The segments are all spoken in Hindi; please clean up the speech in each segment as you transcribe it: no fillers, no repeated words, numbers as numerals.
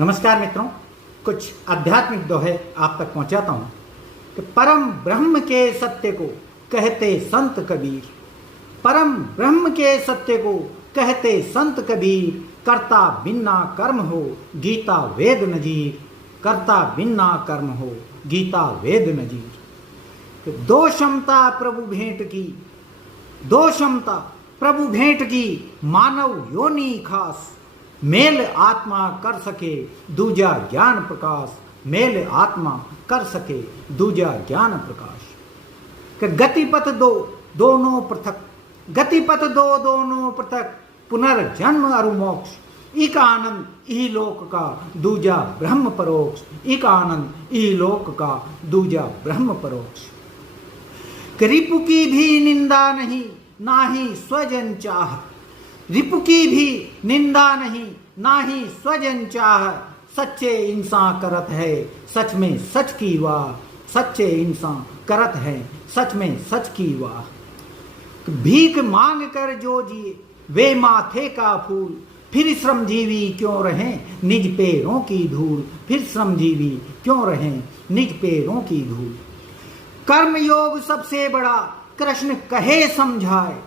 नमस्कार मित्रों, कुछ आध्यात्मिक दोहे आप तक पहुंचाता हूं कि परम ब्रह्म के सत्य को कहते संत कबीर। परम ब्रह्म के सत्य को कहते संत कबीर। कर्ता बिन्ना कर्म हो गीता वेद नजीर। कर्ता बिन्ना कर्म हो गीता वेद नजीर। दो क्षमता प्रभु भेंट की, दो क्षमता प्रभु भेंट की मानव योनि खास। मेल आत्मा कर सके दूजा ज्ञान प्रकाश। मेल आत्मा कर सके दूजा ज्ञान प्रकाश। गतिपथ दो दोनों पृथक, गतिपथ दो दोनों पृथक। पुनर्जन्म अरु मोक्ष। एक आनंद ई लोक का दूजा ब्रह्म परोक्ष। एक आनंद ई लोक का दूजा ब्रह्म परोक्ष। रिपु की भी निंदा नहीं ना ही स्वजन चाह। रिपु की भी निंदा नहीं ना ही स्वजन चाह। सच्चे इंसान करत है सच में सच की वाह। सच्चे इंसान करत है सच में सच की वाह। भीख मांग कर जो जिए वे माथे का फूल। फिर श्रमजीवी क्यों रहें निज पैरों की धूल। फिर श्रमजीवी क्यों रहें निज पैरों की धूल। कर्म योग सबसे बड़ा कृष्ण कहे समझाए।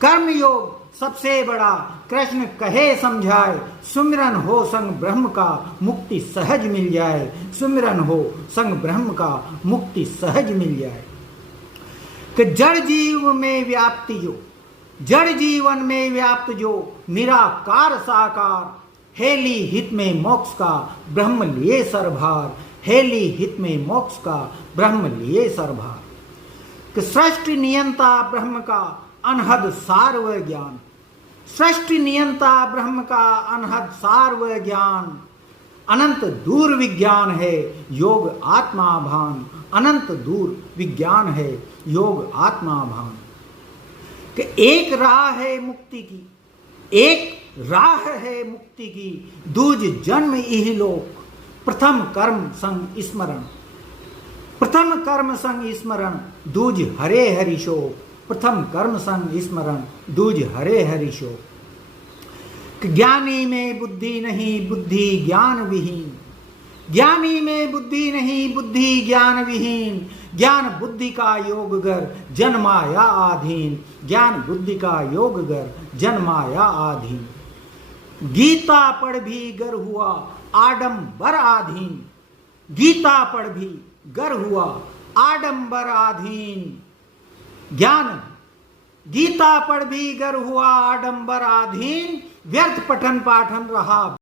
कर्म योग सबसे बड़ा कृष्ण कहे समझाए। सुमिरन हो संग ब्रह्म का मुक्ति सहज मिल जाए। सुमिरन हो संग ब्रह्म का मुक्ति सहज मिल जाए। कि जड़ जीव में व्याप्ति जो, जड़ जीवन में व्याप्त जो निराकार साकार। हेली हित में मोक्ष का ब्रह्म लिए सरभार। हेली हित में मोक्ष का ब्रह्म लिए सरभार। कि सृष्टि नियंता ब्रह्म का अनहद सार व ज्ञान। सृष्टि नियंता ब्रह्म का अनहद सार व ज्ञान। अनंत दूर विज्ञान है योग आत्मा भान। अनंत दूर विज्ञान है योग आत्मा भान। कि एक राह है मुक्ति की, एक राह है मुक्ति की। दूज जन्म इह लोक। प्रथम कर्म संग स्मरण। प्रथम कर्म संग स्मरण दूज हरे हरि शोक। प्रथम कर्म संग स्मरण दूज हरे हरि शोक। ज्ञानी में बुद्धि नहीं बुद्धि ज्ञान विहीन। ज्ञानी में बुद्धि नहीं बुद्धि ज्ञान विहीन। ज्ञान बुद्धि का योग गर जन्माया आधीन। ज्ञान बुद्धि का योग गर जन्माया आधीन। गीता पढ़ भी गर हुआ आडंबर आधीन। गीता पढ़ भी गर हुआ आडंबर आधीन। ज्ञान गीता पढ़ भी गर हुआ आडंबर आधीन। व्यर्थ पठन पाठन रहा